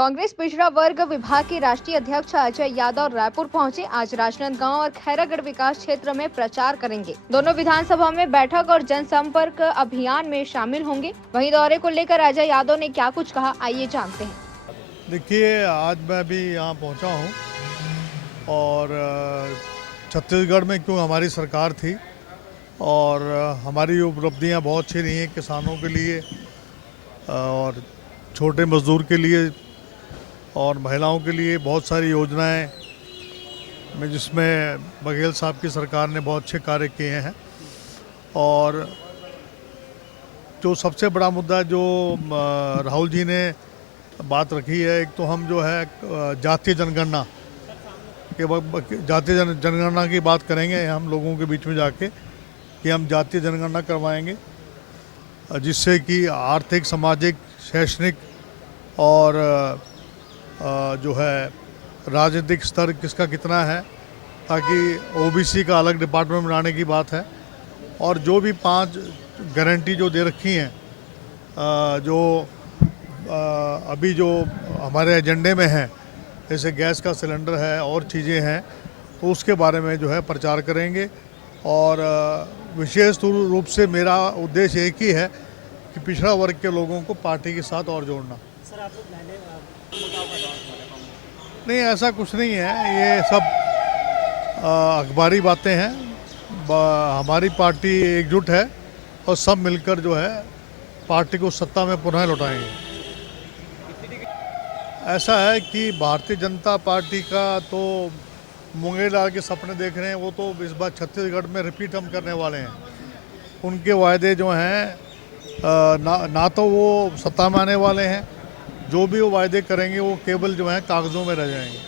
कांग्रेस पिछड़ा वर्ग विभाग के राष्ट्रीय अध्यक्ष अजय यादव रायपुर पहुंचे। आज राजनांदगांव और खैरागढ़ विकास क्षेत्र में प्रचार करेंगे। दोनों विधानसभा में बैठक और जनसंपर्क अभियान में शामिल होंगे। वहीं दौरे को लेकर अजय यादव ने क्या कुछ कहा, आइए जानते हैं। देखिए, आज मैं भी यहाँ पहुँचा हूँ और छत्तीसगढ़ में क्यों हमारी सरकार थी और हमारी उपलब्धियाँ बहुत अच्छी रही हैं किसानों के लिए और छोटे मजदूर के लिए और महिलाओं के लिए बहुत सारी योजनाएं में जिसमें बघेल साहब की सरकार ने बहुत अच्छे कार्य किए हैं। और जो सबसे बड़ा मुद्दा जो राहुल जी ने बात रखी है, एक तो हम जो है जातीय जनगणना जातीय जनगणना की बात करेंगे हम लोगों के बीच में जाके कि हम जातीय जनगणना करवाएंगे जिससे कि आर्थिक, सामाजिक, शैक्षणिक और जो है राजनीतिक स्तर किसका कितना है, ताकि ओबीसी का अलग डिपार्टमेंट बनाने की बात है। और जो भी 5 गारंटी जो दे रखी हैं, जो अभी जो हमारे एजेंडे में है, जैसे गैस का सिलेंडर है और चीज़ें हैं, तो उसके बारे में जो है प्रचार करेंगे। और विशेष रूप से मेरा उद्देश्य एक ही है कि पिछड़ा वर्ग के लोगों को पार्टी के साथ और जोड़ना। सर, आप लोग नहीं, ऐसा कुछ नहीं है, ये सब अखबारी बातें हैं। हमारी पार्टी एकजुट है और सब मिलकर जो है पार्टी को सत्ता में पुनः लौटाएंगे। ऐसा है कि भारतीय जनता पार्टी का तो मुंगेर लाल के सपने देख रहे हैं, वो तो इस बार छत्तीसगढ़ में रिपीट हम करने वाले हैं। उनके वायदे जो हैं ना तो वो सत्ता में आने वाले हैं, जो भी वो वायदे करेंगे वो केवल जो है कागज़ों में रह जाएंगे।